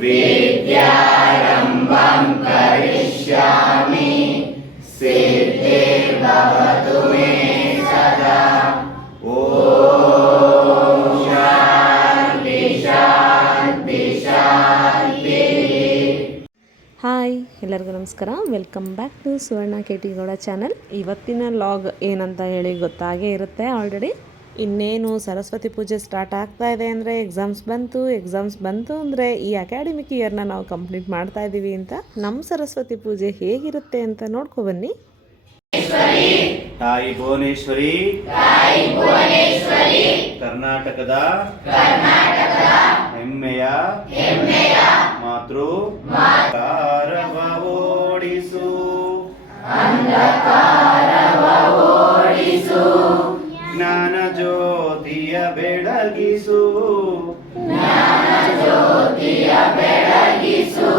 ವಿದ್ಯಾರಂಭಂ करिष्यामि सिद्धे भवतु मे सदा। ॐ शान्ति शान्ति ಶಾಂತಿ ಹಾಯ್ ಎಲ್ಲರಿಗೂ ನಮಸ್ಕಾರ. Welcome back to Suvarna KT Gowda channel ಇವತ್ತಿನ ಲಾಗ್ ಏನಂತ ಹೇಳಿ ಗೊತ್ತಾಗೇ ಇರುತ್ತೆ ಆಲ್ರೆಡಿ ಇನ್ನೇನು ಸರಸ್ವತಿ ಪೂಜೆ ಸ್ಟಾರ್ಟ್ ಆಗ್ತಾ ಇದೆ ಅಂದರೆ ಎಕ್ಸಾಮ್ಸ್ ಬಂತು ಎಕ್ಸಾಮ್ಸ್ ಬಂತು ಅಂದರೆ ಈ ಅಕಾಡೆಮಿಕ್ ಇಯರ್ನ ನಾವು ಕಂಪ್ಲೀಟ್ ಮಾಡ್ತಾ ಇದ್ದೀವಿ ಅಂತ ನಮ್ಮ ಸರಸ್ವತಿ ಪೂಜೆ ಹೇಗಿರುತ್ತೆ ಅಂತ ನೋಡ್ಕೊ ಬನ್ನಿ. ತಾಯಿ ಭುವನೇಶ್ವರಿ. ಕರ್ನಾಟಕದ. ಹೆಮ್ಮೆಯ. ಮಾತೃ. ಓಡಿಸು ಜ್ಞಾನ ಜ್ಯೋತಿಯ ಬೆಳಗಿಸು. ಜ್ಯೋತಿಯ ಬೆಳಗಿಸು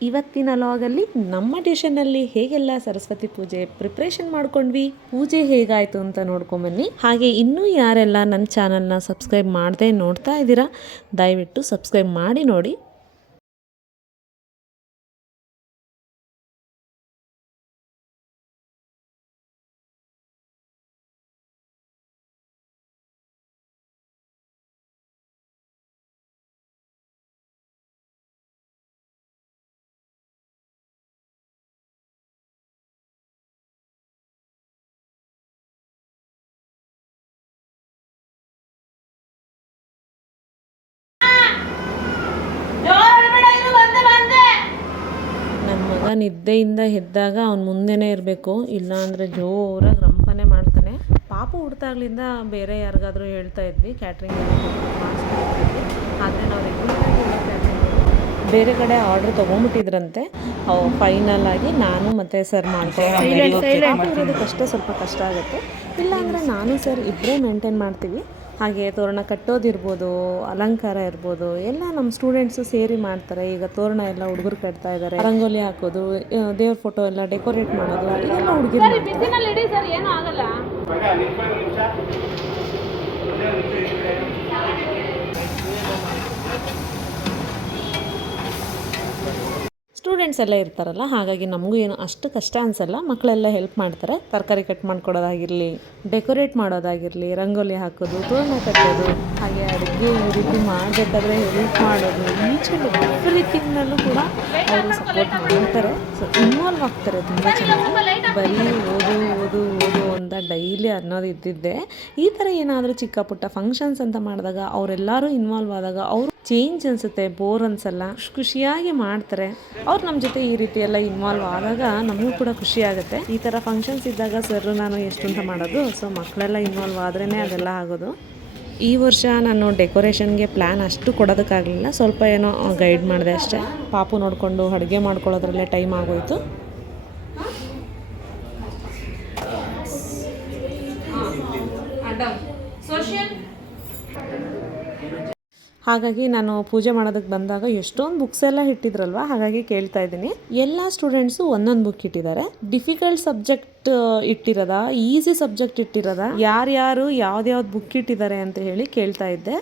ಇವತ್ತಿನ ಲಾಗಲ್ಲಿ ನಮ್ಮ ಟ್ಯೂಷನಲ್ಲಿ ಹೇಗೆಲ್ಲ ಸರಸ್ವತಿ ಪೂಜೆ ಪ್ರಿಪ್ರೇಷನ್ ಮಾಡ್ಕೊಂಡ್ವಿ, ಪೂಜೆ ಹೇಗಾಯಿತು ಅಂತ ನೋಡ್ಕೊಂಬನ್ನಿ. ಹಾಗೆ ಇನ್ನೂ ಯಾರೆಲ್ಲ ನನ್ನ ಚಾನಲ್ನ ಸಬ್ಸ್ಕ್ರೈಬ್ ಮಾಡದೆ ನೋಡ್ತಾ ಇದ್ದೀರಾ, ದಯವಿಟ್ಟು ಸಬ್ಸ್ಕ್ರೈಬ್ ಮಾಡಿ ನೋಡಿ. ನಿದ್ದೆಯಿಂದ ಎದ್ದಾಗ ಅವ್ನು ಮುಂದೆನೇ ಇರಬೇಕು. ಇಲ್ಲಾಂದರೆ ಜೋರಾಗಿ ರಂಪನೆ ಮಾಡ್ತಾನೆ. ಪಾಪ ಹುಡ್ತಾಗ್ಲಿಂದ ಬೇರೆ ಯಾರಿಗಾದರೂ ಹೇಳ್ತಾ ಇದ್ವಿ. ಕ್ಯಾಟ್ರಿಂಗ್ ಆದರೆ ನಾವು ರೆಗ್ಯುಲರ್ ಬೇರೆ ಕಡೆ ಆರ್ಡ್ರ್ ತೊಗೊಂಬಿಟ್ಟಿದ್ರಂತೆ. ಅವು ಫೈನಲ್ ಆಗಿ ನಾನು ಮತ್ತೆ ಸರ್ ಮಾಡ್ಕೊಂಡು ಅಷ್ಟೇ ಸ್ವಲ್ಪ ಕಷ್ಟ ಆಗುತ್ತೆ. ಇಲ್ಲಾಂದರೆ ನಾನು ಸರ್ ಇಬ್ಬರೇ ಮೇಂಟೈನ್ ಮಾಡ್ತೀವಿ. ಹಾಗೆ ತೋರಣ ಕಟ್ಟೋದಿರ್ಬೋದು ಅಲಂಕಾರ ಇರ್ಬೋದು ಎಲ್ಲ ನಮ್ಮ ಸ್ಟೂಡೆಂಟ್ಸು ಸೇರಿ ಮಾಡ್ತಾರೆ. ಈಗ ತೋರಣ ಎಲ್ಲ ಹುಡುಗರು ಕಟ್ತಾ ಇದ್ದಾರೆ ರಂಗೋಲಿ ಹಾಕೋದು ದೇವ್ರ ಫೋಟೋ ಎಲ್ಲ ಡೆಕೋರೇಟ್ ಮಾಡೋದು ಇದೆಲ್ಲ ಆಗಲ್ಲ. ಸ್ಟೂಡೆಂಟ್ಸ್ ಎಲ್ಲ ಇರ್ತಾರಲ್ಲ, ಹಾಗಾಗಿ ನಮಗೂ ಏನು ಅಷ್ಟು ಕಷ್ಟ ಅನಿಸಲ್ಲ. ಮಕ್ಕಳೆಲ್ಲ ಹೆಲ್ಪ್ ಮಾಡ್ತಾರೆ. ತರಕಾರಿ ಕಟ್ ಮಾಡ್ಕೊಡೋದಾಗಿರಲಿ ಡೆಕೋರೇಟ್ ಮಾಡೋದಾಗಿರಲಿ, ರಂಗೋಲಿ ಹಾಕೋದು, ತೋರಣ ಕಟ್ಟೋದು, ಹಾಗೆ ಅಡುಗೆ ಈ ರೀತಿ ಮಾಡಬೇಕಾದ್ರೆ ಹೆಲ್ಪ್ ಮಾಡೋದು. ಈಚೆ ಎವ್ರಿಥಿಂಗ್ನಲ್ಲೂ ಕೂಡ ಅವರು ಸಪೋರ್ಟ್ ಮಾಡ್ತಾರೆ. ಸೊ ಇನ್ವಾಲ್ವ್ ಆಗ್ತಾರೆ ತುಂಬ ಚೆನ್ನಾಗಿ ಬರೀ ಓದು ಓದು ಓದು. ಅಂತ ಡೈಲಿ ಅನ್ನೋದು ಇದ್ದಿದ್ದೆ. ಈ ಥರ ಏನಾದರೂ ಚಿಕ್ಕ ಪುಟ್ಟ ಫಂಕ್ಷನ್ಸ್ ಅಂತ ಮಾಡಿದಾಗ ಅವರೆಲ್ಲರೂ ಇನ್ವಾಲ್ವ್ ಆದಾಗ ಅವರು ಚೇಂಜ್ ಅನಿಸುತ್ತೆ ಬೋರ್ ಅನ್ಸಲ್ಲ. ಖುಷಿ ಖುಷಿಯಾಗಿ ಮಾಡ್ತಾರೆ. ಅವ್ರು ನಮ್ಮ ಜೊತೆ ಈ ರೀತಿ ಎಲ್ಲ ಇನ್ವಾಲ್ವ್ ಆದಾಗ ನಮಗೂ ಕೂಡ ಖುಷಿ ಆಗುತ್ತೆ. ಈ ಥರ ಫಂಕ್ಷನ್ಸ್ ಇದ್ದಾಗ ಸರ್ ನಾನು ಎಷ್ಟು ಅಂತ ಮಾಡೋದು. ಸೊ ಮಕ್ಕಳೆಲ್ಲ ಇನ್ವಾಲ್ವ್ ಆದ್ರೇ ಅದೆಲ್ಲ ಆಗೋದು. ಈ ವರ್ಷ ನಾನು ಡೆಕೋರೇಷನ್ಗೆ ಪ್ಲ್ಯಾನ್ ಅಷ್ಟು ಕೊಡೋದಕ್ಕಾಗಲಿಲ್ಲ. ಸ್ವಲ್ಪ ಏನೋ ಗೈಡ್ ಮಾಡಿದೆ ಅಷ್ಟೇ. ಪಾಪು ನೋಡಿಕೊಂಡು ಅಡುಗೆ ಮಾಡ್ಕೊಳ್ಳೋದ್ರಲ್ಲೇ ಟೈಮ್ ಆಗೋಯಿತು. ಹಾಗಾಗಿ ನಾನು ಪೂಜೆ ಮಾಡೋದಕ್ಕೆ ಬಂದಾಗ ಎಷ್ಟೊಂದು ಬುಕ್ಸ್ ಎಲ್ಲ ಇಟ್ಟಿದ್ರಲ್ವಾ? ಹಾಗಾಗಿ ಕೇಳ್ತಾ ಇದ್ದೀನಿ. ಎಲ್ಲ ಸ್ಟೂಡೆಂಟ್ಸು ಒಂದೊಂದು ಬುಕ್ ಇಟ್ಟಿದ್ದಾರೆ. ಡಿಫಿಕಲ್ಟ್ ಸಬ್ಜೆಕ್ಟ್ ಇಟ್ಟಿರದ? ಈಸಿ ಸಬ್ಜೆಕ್ಟ್ ಯಾರು ಯಾರ್ಯಾರು ಯಾವ್ದು ಬುಕ್ ಇಟ್ಟಿದ್ದಾರೆ ಅಂತ ಹೇಳಿ ಕೇಳ್ತಾ ಇದ್ದೆ.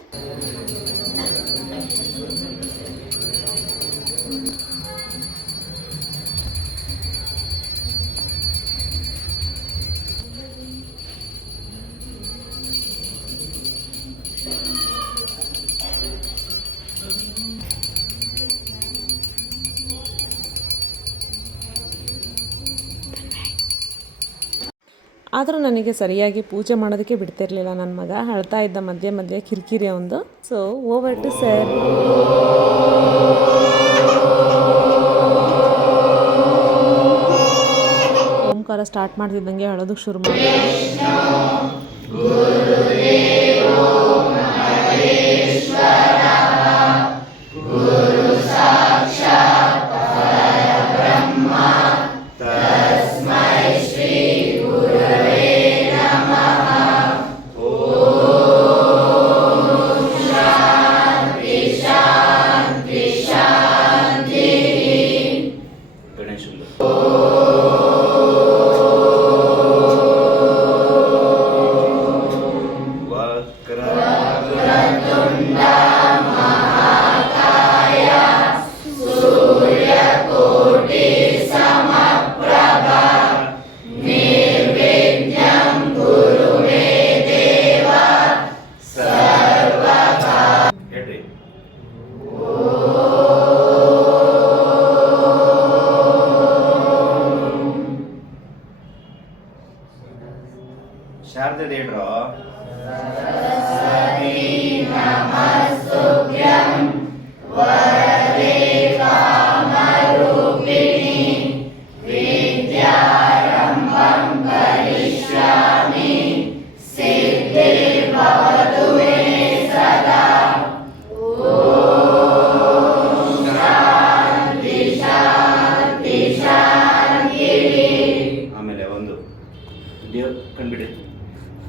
ಆದರೂ ನನಗೆ ಸರಿಯಾಗಿ ಪೂಜೆ ಮಾಡೋದಕ್ಕೆ ಬಿಡ್ತಿರಲಿಲ್ಲ ನನ್ನ ಮಗ. ಅಳ್ತಾ ಇದ್ದ ಮಧ್ಯೆ ಮಧ್ಯೆ ಕಿರಿಕಿರಿ ಒಂದು. ಸೊ ಓವರ್ ಟು ಸರ್ ಓಂಕಾರ ಸ್ಟಾರ್ಟ್ ಮಾಡ್ತಿದ್ದಂಗೆ ಅಳೋದಕ್ಕೆ ಶುರು ಮಾಡಿ.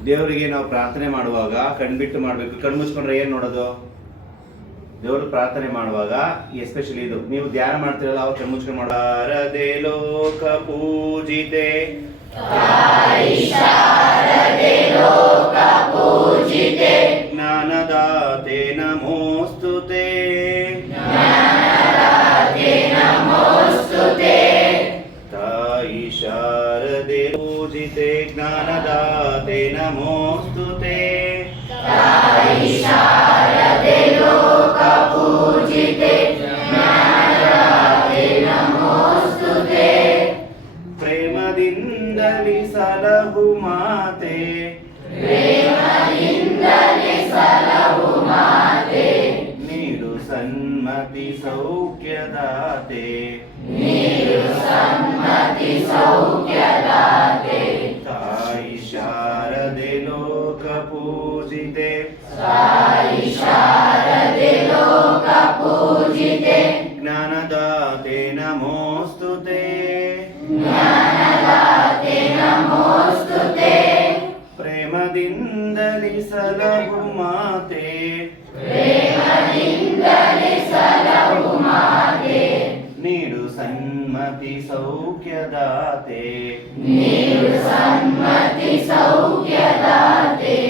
ದೇವರಿಗೆ ನಾವು ಪ್ರಾರ್ಥನೆ ಮಾಡುವಾಗ ಕಣ್ಬಿಟ್ಟು ಮಾಡಬೇಕು. ಕಣ್ಣು ಮುಚ್ಕೊಂಡ್ರೆ ಏನು ನೋಡೋದು? ದೇವರು ಪ್ರಾರ್ಥನೆ ಮಾಡುವಾಗ ಎಸ್ಪೆಷಲಿ ಇದು. ನೀವು ಧ್ಯಾನ ಮಾಡ್ತಿರಲ್ಲ, ಅವ್ರು ಕಣ್ಣು ಮುಚ್ಕೊಂಡು ಮಾಡಾರದೆ ಲೋಕ ಪೂಜಿತೆ. ಜ್ಞಾನದಾತೆ ತಾಯಿ ಶಾರದೆ ಪೂಜಿತೆ ಜ್ಞಾನದಾತೆ ನಮೋಸ್ತುತೆ ಪ್ರೇಮದಿಂದಲಿ ಲೋಕ ಪೂಜಿತೆ ಜ್ಞಾನದಾತೆ ನಮೋಸ್ತುತೆ ಪ್ರೇಮದಿಂದಲಿ ಸಲಹು ಮಾತೆ. ನೀಡು ಸನ್ಮತಿ ಸೌಖ್ಯದಾತೆ. ಅಂಧಕಾರವ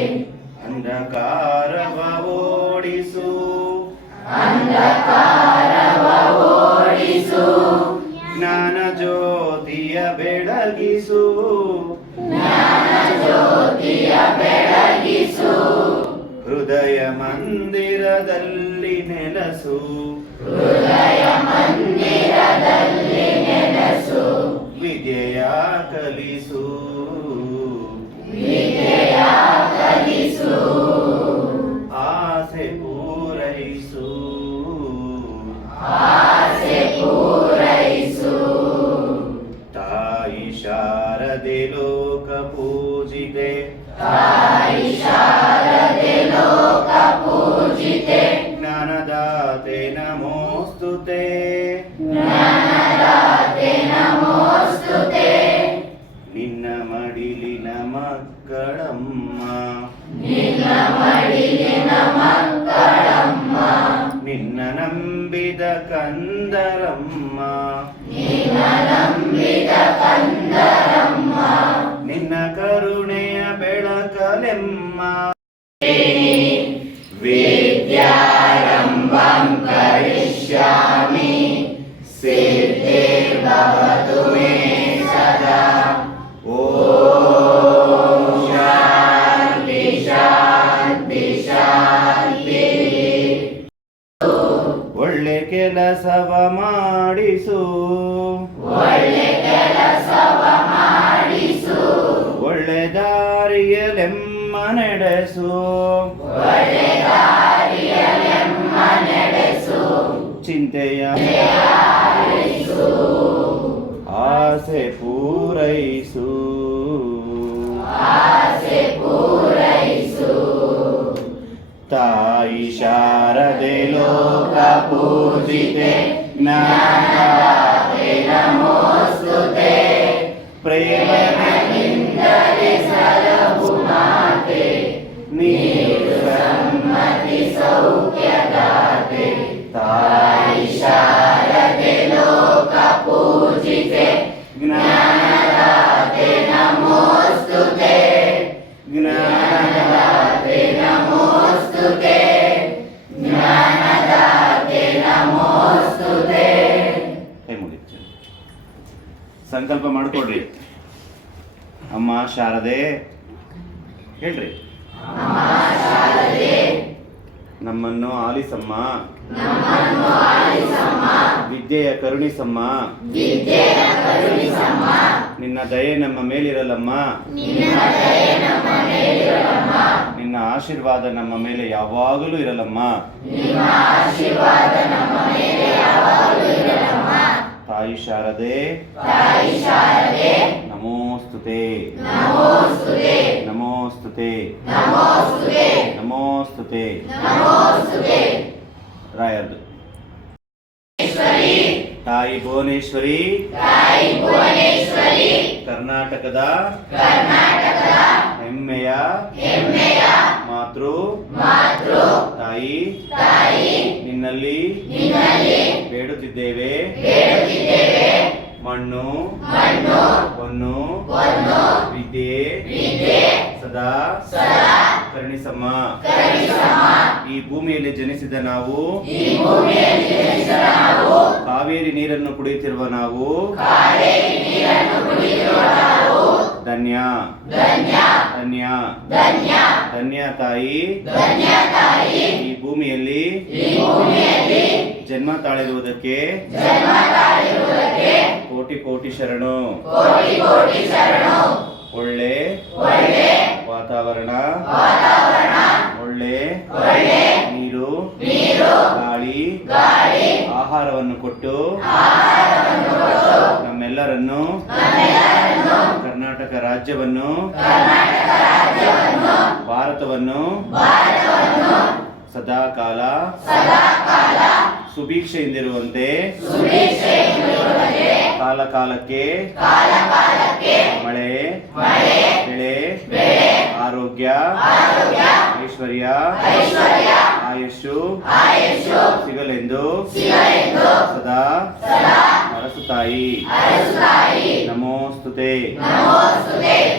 ನಂಬಿದ ಕಂದರಮ್ಮ ನಿನ್ನ ಕರುಣೆಯ ಕೆಲಸವ ಮಾಡಿಸು. ಒಳ್ಳೆ ಕೆಲಸವ ಮಾಡಿಸು. ಒಳ್ಳೆ ದಾರಿಯಲೆಮ್ಮ ನಡೆಸು. ಚಿಂತೆಯ ಆಸೆ ಪೂರೈಸು. ಆಸೆ ಶಾರದೆ तायि शारदे लोकपूजिते। नमोऽस्तु ते। प्रेमरि सरभुमाते ने प्रेमी ಸಂಕಲ್ಪ ಮಾಡ್ಕೊಡ್ರಿ. ಅಮ್ಮ ಶಾರದೆ. ಹೇಳ್ರಿ. ನಮ್ಮನ್ನು ಆಲಿಸಮ್ಮ. ವಿದ್ಯೆಯ ಕರುಣಿಸಮ್ಮ. ನಿನ್ನ ದಯೆ ನಮ್ಮ ಮೇಲಿರಲಮ್ಮ ನಿನ್ನ ಆಶೀರ್ವಾದ ನಮ್ಮ ಮೇಲೆ ಯಾವಾಗಲೂ ಇರಲಮ್ಮ ತಾಯಿ ಶಾರದೆ ನಮೋಸ್ತುತೆ. ನಮೋಸ್ತುತೆ. ನಮೋಸ್ತುತೆ. ರಾಯರ್ದು ತಾಯಿ ಭುವನೇಶ್ವರಿ. ಕರ್ನಾಟಕದ. ಹೆಮ್ಮೆಯ. ಮಾತೃ. ತಾಯಿ. ನಿನ್ನಲ್ಲಿ ಬೇಡುತ್ತಿದ್ದೇವೆ. ಮಣ್ಣು. ಹೊನ್ನು ವಿದ್ಯೆ. ಸದಾ. ಕರುಣಿಸಮ್ಮ. ಈ ಭೂಮಿಯಲ್ಲಿ ಜನಿಸಿದ ನಾವು. ಕಾವೇರಿ ನೀರನ್ನು ಕುಡಿಯುತ್ತಿರುವ ನಾವು. ಧನ್ಯ. ಧನ್ಯ. ಧನ್ಯ. ತಾಯಿ. ಈ ಭೂಮಿಯಲ್ಲಿ. ಜನ್ಮ ತಾಳಿರುವುದಕ್ಕೆ. ಕೋಟಿ ಕೋಟಿ ಶರಣು. ಒಳ್ಳೆ ವಾತಾವರಣ. ಒಳ್ಳೆ ನೀರು. ಗಾಳಿ. ಆಹಾರವನ್ನು ಕೊಟ್ಟು. ನಮ್ಮೆಲ್ಲರನ್ನು. ಕರ್ನಾಟಕ ರಾಜ್ಯವನ್ನು. ಭಾರತವನ್ನು. ಸದಾ ಕಾಲ ಸುಭೀಕ್ಷೆಯಿಂದಿರುವಂತೆ ಕಾಲ ಕಾಲಕ್ಕೆ ಮಳೆ ಬೆಳೆ ಆರೋಗ್ಯ ಐಶ್ವರ್ಯ ಆಯುಷು ಸಿಗಲೆಂದು ಸದಾ ಅರಸುತ್ತಾಯಿ ನಮೋಸ್ತುತೆ.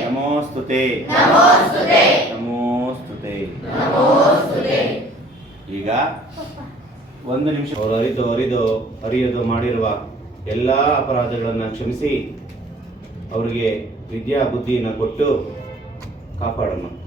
ನಮೋಸ್ತುತೆ. ನಮೋಸ್ತುತೆ. ಈಗ ಒಂದು ನಿಮಿಷ. ಅವರು ಅರಿದು ಅರಿದು ಅರಿಯದು ಮಾಡಿರುವ ಎಲ್ಲ ಅಪರಾಧಗಳನ್ನು ಕ್ಷಮಿಸಿ, ಅವರಿಗೆ ವಿದ್ಯಾ ಬುದ್ಧಿಯನ್ನು ಕೊಟ್ಟು ಕಾಪಾಡೋಣ.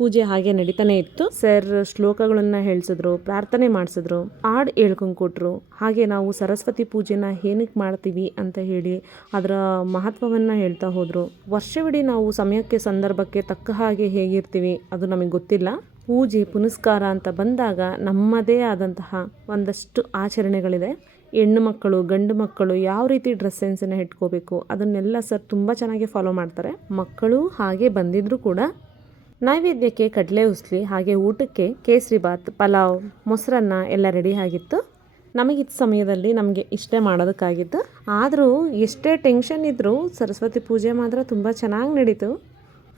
ಪೂಜೆ ಹಾಗೆ ನಡೀತಾನೆ ಇತ್ತು. ಸರ್ ಶ್ಲೋಕಗಳನ್ನು ಹೇಳಿಸಿದ್ರು, ಪ್ರಾರ್ಥನೆ ಮಾಡಿಸಿದ್ರು ಹಾಡು ಹೇಳ್ಕೊಂಡ್ ಕೊಟ್ರು. ಹಾಗೆ ನಾವು ಸರಸ್ವತಿ ಪೂಜೆನ ಏನಕ್ಕೆ ಮಾಡ್ತೀವಿ ಅಂತ ಹೇಳಿ ಅದರ ಮಹತ್ವವನ್ನು ಹೇಳ್ತಾ ಹೋದರು. ವರ್ಷವಿಡೀ ನಾವು ಸಮಯಕ್ಕೆ, ಸಂದರ್ಭಕ್ಕೆ ತಕ್ಕ ಹಾಗೆ ಹೇಗಿರ್ತೀವಿ ಅದು ನಮಗೆ ಗೊತ್ತಿಲ್ಲ. ಪೂಜೆ, ಪುನಸ್ಕಾರ ಅಂತ ಬಂದಾಗ ನಮ್ಮದೇ ಆದಂತಹ ಒಂದಷ್ಟು ಆಚರಣೆಗಳಿದೆ. ಹೆಣ್ಣು ಮಕ್ಕಳು, ಗಂಡು ಮಕ್ಕಳು ಯಾವ ರೀತಿ ಡ್ರೆಸ್ ಸೆನ್ಸನ್ನು ಇಟ್ಕೋಬೇಕು ಅದನ್ನೆಲ್ಲ ಸರ್ ತುಂಬ ಚೆನ್ನಾಗಿ ಫಾಲೋ ಮಾಡ್ತಾರೆ. ಮಕ್ಕಳು ಹಾಗೆ ಬಂದಿದ್ರು ಕೂಡ ನೈವೇದ್ಯಕ್ಕೆ ಕಡಲೆ ಉಸ್ಲಿ, ಹಾಗೆ ಊಟಕ್ಕೆ ಕೇಸರಿ ಬಾತ್, ಪಲಾವ್, ಮೊಸರನ್ನ ಎಲ್ಲ ರೆಡಿ ಆಗಿತ್ತು. ನಮಗಿದ್ದ ಸಮಯದಲ್ಲಿ ನಮಗೆ ಇಷ್ಟೇ ಮಾಡೋದಕ್ಕಾಗಿತ್ತು. ಆದರೂ ಎಷ್ಟೇ ಟೆನ್ಷನ್ ಇದ್ದರೂ ಸರಸ್ವತಿ ಪೂಜೆ ಮಾತ್ರ ತುಂಬ ಚೆನ್ನಾಗಿ ನಡೀತು.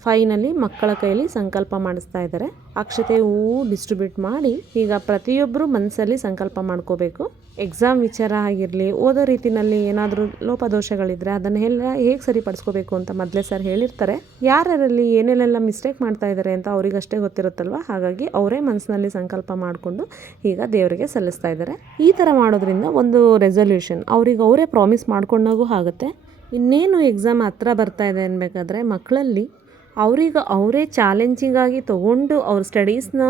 ಫೈನಲಿ ಮಕ್ಕಳ ಕೈಯಲ್ಲಿ ಸಂಕಲ್ಪ ಮಾಡಿಸ್ತಾ ಇದ್ದಾರೆ. ಅಕ್ಷತೆ ಹೂವು ಡಿಸ್ಟ್ರಿಬ್ಯೂಟ್ ಮಾಡಿ ಈಗ ಪ್ರತಿಯೊಬ್ಬರು ಮನಸ್ಸಲ್ಲಿ ಸಂಕಲ್ಪ ಮಾಡ್ಕೋಬೇಕು. ಎಕ್ಸಾಮ್ ವಿಚಾರ ಆಗಿರಲಿ, ಓದೋ ರೀತಿನಲ್ಲಿ ಏನಾದರೂ ಲೋಪದೋಷಗಳಿದ್ರೆ ಅದನ್ನೆಲ್ಲ ಹೇಗೆ ಸರಿಪಡಿಸ್ಕೋಬೇಕು ಅಂತ ಮೊದಲೇ ಸರ್ ಹೇಳಿರ್ತಾರೆ. ಯಾರ್ಯಾರಲ್ಲಿ ಏನೇನೆಲ್ಲ ಮಿಸ್ಟೇಕ್ ಮಾಡ್ತಾ ಇದ್ದಾರೆ ಅಂತ ಅವರಿಗಷ್ಟೇ ಗೊತ್ತಿರುತ್ತಲ್ವ? ಹಾಗಾಗಿ ಅವರೇ ಮನಸ್ಸಿನಲ್ಲಿ ಸಂಕಲ್ಪ ಮಾಡಿಕೊಂಡು ಈಗ ದೇವರಿಗೆ ಸಲ್ಲಿಸ್ತಾ ಇದ್ದಾರೆ. ಈ ಥರ ಮಾಡೋದ್ರಿಂದ ಒಂದು ರೆಸೊಲ್ಯೂಷನ್ ಅವ್ರಿಗೆ ಅವರೇ ಪ್ರಾಮಿಸ್ ಮಾಡ್ಕೊಂಡಾಗೂ ಆಗುತ್ತೆ. ಇನ್ನೇನು ಎಕ್ಸಾಮ್ ಹತ್ರ ಬರ್ತಾ ಇದೆ ಅನ್ಬೇಕಾದ್ರೆ ಮಕ್ಕಳಲ್ಲಿ ಅವ್ರಿಗೆ ಅವರೇ ಚಾಲೆಂಜಿಂಗಾಗಿ ತೊಗೊಂಡು ಅವ್ರ ಸ್ಟಡೀಸ್ನ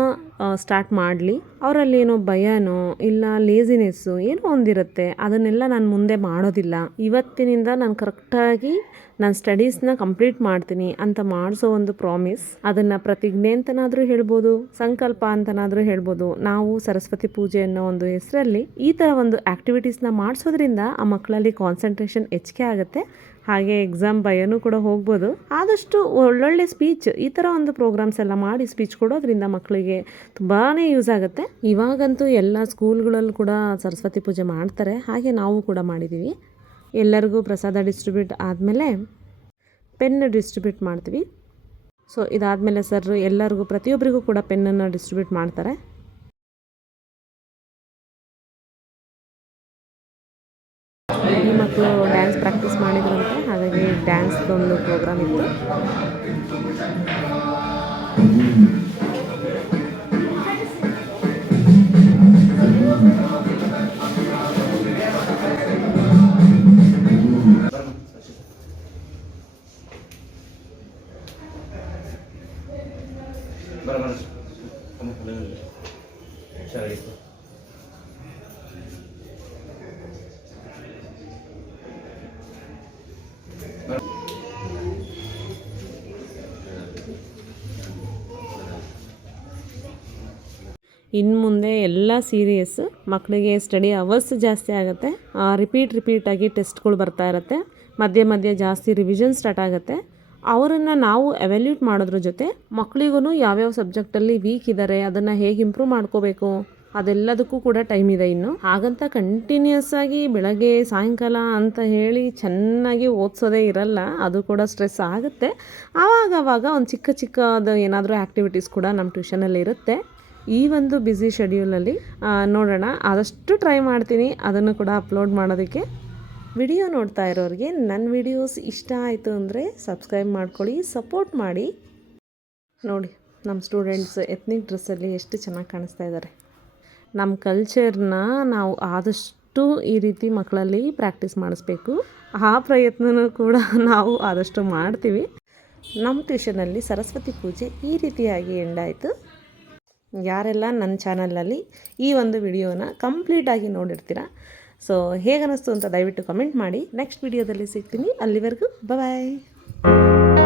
ಸ್ಟಾರ್ಟ್ ಮಾಡಲಿ. ಅವರಲ್ಲಿ ಏನೋ ಭಯನೋ ಇಲ್ಲ ಲೇಸಿನೆಸ್ಸು ಏನೋ ಒಂದಿರುತ್ತೆ. ಅದನ್ನೆಲ್ಲ ನಾನು ಮುಂದೆ ಮಾಡೋದಿಲ್ಲ. ಇವತ್ತಿನಿಂದ ನಾನು ಕರೆಕ್ಟಾಗಿ ನಾನು ಸ್ಟಡೀಸ್ನ ಕಂಪ್ಲೀಟ್ ಮಾಡ್ತೀನಿ ಅಂತ ಮಾಡಿಸೋ ಒಂದು ಪ್ರಾಮಿಸ್ ಅದನ್ನು ಪ್ರತಿಜ್ಞೆ ಅಂತನಾದರೂ ಹೇಳ್ಬೋದು, ಸಂಕಲ್ಪ ಅಂತನಾದರೂ ಹೇಳ್ಬೋದು. ನಾವು ಸರಸ್ವತಿ ಪೂಜೆ ಅನ್ನೋ ಒಂದು ಹೆಸರಲ್ಲಿ ಈ ಥರ ಒಂದು ಆ್ಯಕ್ಟಿವಿಟೀಸ್ನ ಮಾಡಿಸೋದ್ರಿಂದ ಆ ಮಕ್ಕಳಲ್ಲಿ ಕಾನ್ಸಂಟ್ರೇಷನ್ ಹೆಚ್ಚಿಗೆ ಆಗುತ್ತೆ. ಹಾಗೆ ಎಕ್ಸಾಮ್ ಭಯನೂ ಕೂಡ ಹೋಗ್ಬೋದು. ಆದಷ್ಟು ಒಳ್ಳೊಳ್ಳೆ ಸ್ಪೀಚ್ ಈ ಥರ ಒಂದು ಪ್ರೋಗ್ರಾಮ್ಸ್ ಎಲ್ಲ ಮಾಡಿ ಸ್ಪೀಚ್ ಕೊಡೋದ್ರಿಂದ ಮಕ್ಕಳಿಗೆ ತುಂಬಾ ಯೂಸ್ ಆಗುತ್ತೆ. ಇವಾಗಂತೂ ಎಲ್ಲ ಸ್ಕೂಲ್ಗಳಲ್ಲೂ ಕೂಡ ಸರಸ್ವತಿ ಪೂಜೆ ಮಾಡ್ತಾರೆ. ಹಾಗೆ ನಾವು ಕೂಡ ಮಾಡಿದ್ದೀವಿ ಎಲ್ಲರಿಗೂ ಪ್ರಸಾದ ಡಿಸ್ಟ್ರಿಬ್ಯೂಟ್ ಆದಮೇಲೆ ಪೆನ್ ಡಿಸ್ಟ್ರಿಬ್ಯೂಟ್ ಮಾಡ್ತೀವಿ. ಸೊ ಇದಾದಮೇಲೆ ಸರ್ ಎಲ್ಲರಿಗೂ, ಪ್ರತಿಯೊಬ್ಬರಿಗೂ ಕೂಡ ಪೆನ್ನನ್ನು ಡಿಸ್ಟ್ರಿಬ್ಯೂಟ್ ಮಾಡ್ತಾರೆ. ಈ ಮಕ್ಕಳು ಡ್ಯಾನ್ಸ್ ಪ್ರಾಕ್ಟೀಸ್ ಮಾಡಿದ್ರಂತೆ. ಹಾಗಾಗಿ ಡ್ಯಾನ್ಸ್ದೊಂದು ಪ್ರೋಗ್ರಾಮ್ ಇತ್ತು. ಇನ್ನು ಮುಂದೆ ಎಲ್ಲ ಸೀರಿಯಸ್ ಮಕ್ಕಳಿಗೆ ಸ್ಟಡಿ ಅವರ್ಸ್ ಜಾಸ್ತಿ ಆಗುತ್ತೆ. ರಿಪೀಟ್ ರಿಪೀಟಾಗಿ ಟೆಸ್ಟ್ಗಳು ಬರ್ತಾ ಇರುತ್ತೆ. ಮಧ್ಯೆ ಮಧ್ಯೆ ಜಾಸ್ತಿ ರಿವಿಷನ್ ಸ್ಟಾರ್ಟ್ ಆಗುತ್ತೆ. ಅವರನ್ನು ನಾವು ಎವ್ಯಾಲ್ಯೂಟ್ ಮಾಡೋದ್ರ ಜೊತೆ ಮಕ್ಕಳಿಗೂ ಯಾವ್ಯಾವ ಸಬ್ಜೆಕ್ಟಲ್ಲಿ ವೀಕ್ ಇದ್ದಾರೆ ಅದನ್ನು ಹೇಗೆ ಇಂಪ್ರೂವ್ ಮಾಡ್ಕೋಬೇಕು, ಅದೆಲ್ಲದಕ್ಕೂ ಕೂಡ ಟೈಮ್ ಇದೆ ಇನ್ನು. ಹಾಗಂತ ಕಂಟಿನ್ಯೂಸ್ ಆಗಿ ಬೆಳಗ್ಗೆ ಸಾಯಂಕಾಲ ಅಂತ ಹೇಳಿ ಚೆನ್ನಾಗಿ ಓದಿಸೋದೇ ಇರಲ್ಲ, ಅದು ಕೂಡ ಸ್ಟ್ರೆಸ್ ಆಗುತ್ತೆ. ಆವಾಗವಾಗ ಆವಾಗ ಒಂದು ಚಿಕ್ಕ ಚಿಕ್ಕದು ಏನಾದರೂ ಆ್ಯಕ್ಟಿವಿಟೀಸ್ ಕೂಡ ನಮ್ಮ ಟ್ಯೂಷನಲ್ಲಿ ಇರುತ್ತೆ. ಈ ಒಂದು ಬ್ಯುಸಿ ಶೆಡ್ಯೂಲಲ್ಲಿ ನೋಡೋಣ. ಆದಷ್ಟು ಟ್ರೈ ಮಾಡ್ತೀನಿ. ಅದನ್ನು ಕೂಡ ಅಪ್ಲೋಡ್ ಮಾಡೋದಕ್ಕೆ. ವಿಡಿಯೋ ನೋಡ್ತಾ ಇರೋರಿಗೆ ನನ್ನ ವಿಡಿಯೋಸ್ ಇಷ್ಟ ಆಯಿತು ಅಂದರೆ ಸಬ್ಸ್ಕ್ರೈಬ್ ಮಾಡ್ಕೊಳ್ಳಿ ಸಪೋರ್ಟ್ ಮಾಡಿ. ನೋಡಿ ನಮ್ಮ ಸ್ಟೂಡೆಂಟ್ಸ್ ಎತ್ನಿಕ್ ಡ್ರೆಸ್ಸಲ್ಲಿ ಎಷ್ಟು ಚೆನ್ನಾಗಿ ಕಾಣಿಸ್ತಾ ಇದ್ದಾರೆ ನಮ್ಮ ಕಲ್ಚರ್ನ ನಾವು ಆದಷ್ಟು ಈ ರೀತಿ ಮಕ್ಕಳಲ್ಲಿ ಪ್ರಾಕ್ಟೀಸ್ ಮಾಡಿಸ್ಬೇಕು. ಆ ಪ್ರಯತ್ನನೂ ಕೂಡ ನಾವು ಆದಷ್ಟು ಮಾಡ್ತೀವಿ. ನಮ್ಮ ಟ್ಯೂಷನಲ್ಲಿ ಸರಸ್ವತಿ ಪೂಜೆ ಈ ರೀತಿಯಾಗಿ ಎಂಡಾಯಿತು ಯಾರೆಲ್ಲ ನನ್ನ ಚಾನಲಲ್ಲಿ ಈ ಒಂದು ವಿಡಿಯೋನ ಕಂಪ್ಲೀಟಾಗಿ ನೋಡಿರ್ತೀರ? ಸೊ ಹೇಗನ್ನಿಸ್ತು ಅಂತ ದಯವಿಟ್ಟು ಕಮೆಂಟ್ ಮಾಡಿ. ನೆಕ್ಸ್ಟ್ ವಿಡಿಯೋದಲ್ಲಿ ಸಿಗ್ತೀನಿ. ಅಲ್ಲಿವರೆಗೂ ಬಾಯ್